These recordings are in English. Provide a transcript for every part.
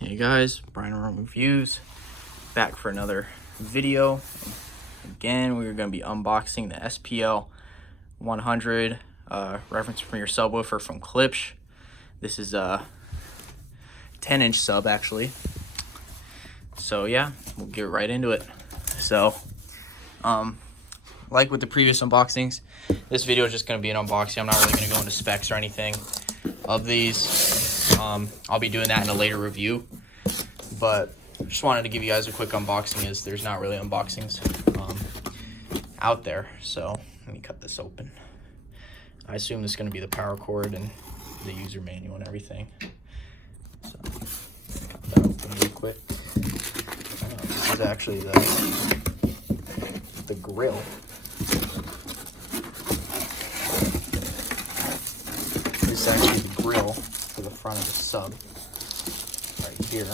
Hey guys, Brian Rome Reviews, back for another video. Again, we're going to be unboxing the SPL-100 reference from your subwoofer from Klipsch. This is a 10-inch sub actually. So yeah, we'll get right into it. So, like with the previous unboxings, this video is just going to be an unboxing. I'm not really going to go into specs or anything of these. I'll be doing that in a later review, but just wanted to give you guys a quick unboxing as there's not really unboxings out there. So let me cut this open. I assume this is going to be the power cord and the user manual and everything. So cut that open real quick. This is actually the grill. This is actually the grill for the front of the sub right here.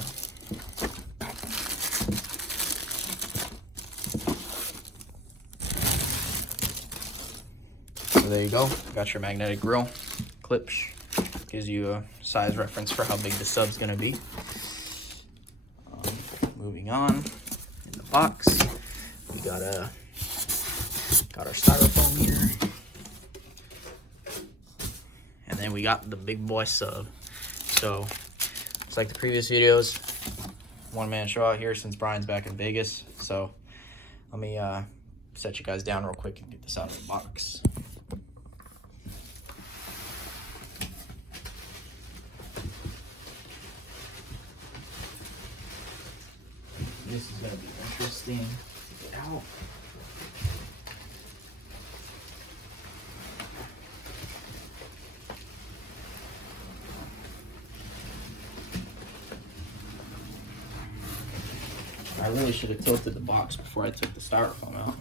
So there you go, got your magnetic grill. Klipsch gives you a size reference for how big the sub's gonna be. Moving on, in the box, we got our styrofoam here. And then we got the big boy sub. So, just like the previous videos, one-man show out here since Brian's back in Vegas. So, let me set you guys down real quick and get this out of the box. This is gonna be interesting to get out. I really should have tilted the box before I took the styrofoam out,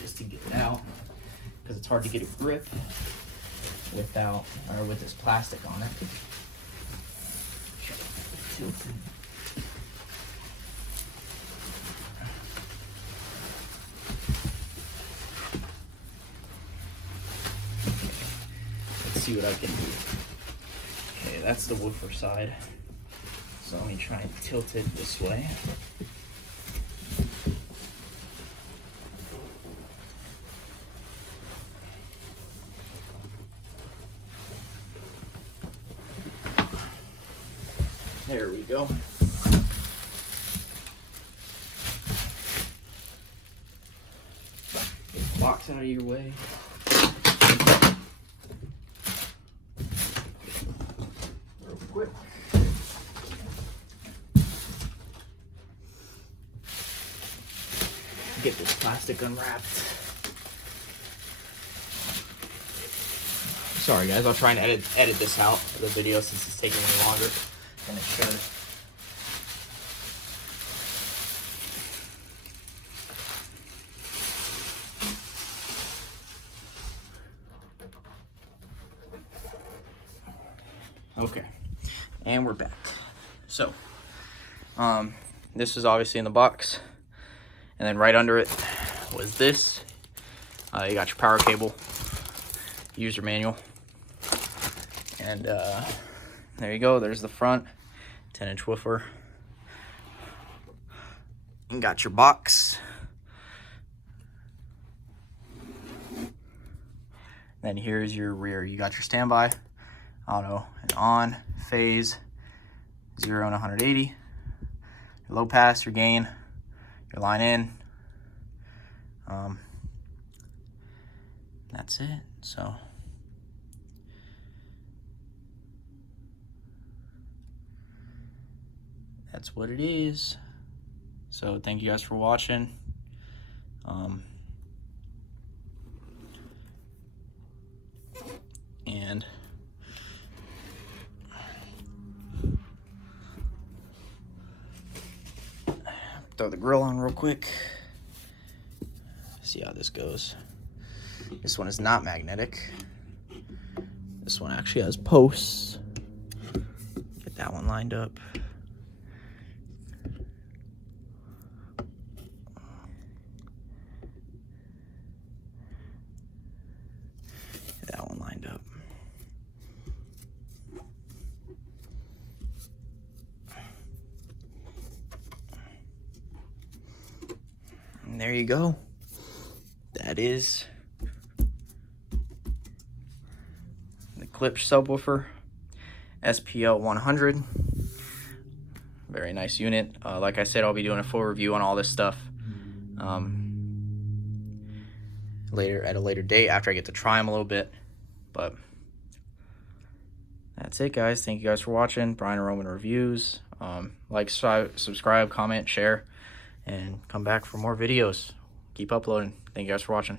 just to get it out, because it's hard to get a grip with this plastic on it. Tilted. Let's see what I can do. Okay, that's the woofer side. So let me try and tilt it this way. There we go. Get the box out of your way. Real quick. Get this plastic unwrapped. Sorry guys, I'll try and edit this out of the video since it's taking a little longer than it should. Okay, and we're back. So, this is obviously in the box. And then right under it was this. You got your power cable, user manual. And there you go, there's the front, 10-inch woofer. And got your box. Then here's your rear. You got your standby, auto and on, phase, 0 and 180. Your low pass, your gain, your line in. That's it. So that's what it is. So thank you guys for watching. And throw the grill on real quick. See how this goes. This one is not magnetic. This one actually has posts. Get that one lined up. Get that one lined up. And there you go. That is the Klipsch subwoofer, SPL-100. Very nice unit. Like I said, I'll be doing a full review on all this stuff later at a later date after I get to try them a little bit. But that's it, guys. Thank you guys for watching Brian and Roman Reviews. Like, subscribe, comment, share, and come back for more videos. Keep uploading. Thank you guys for watching.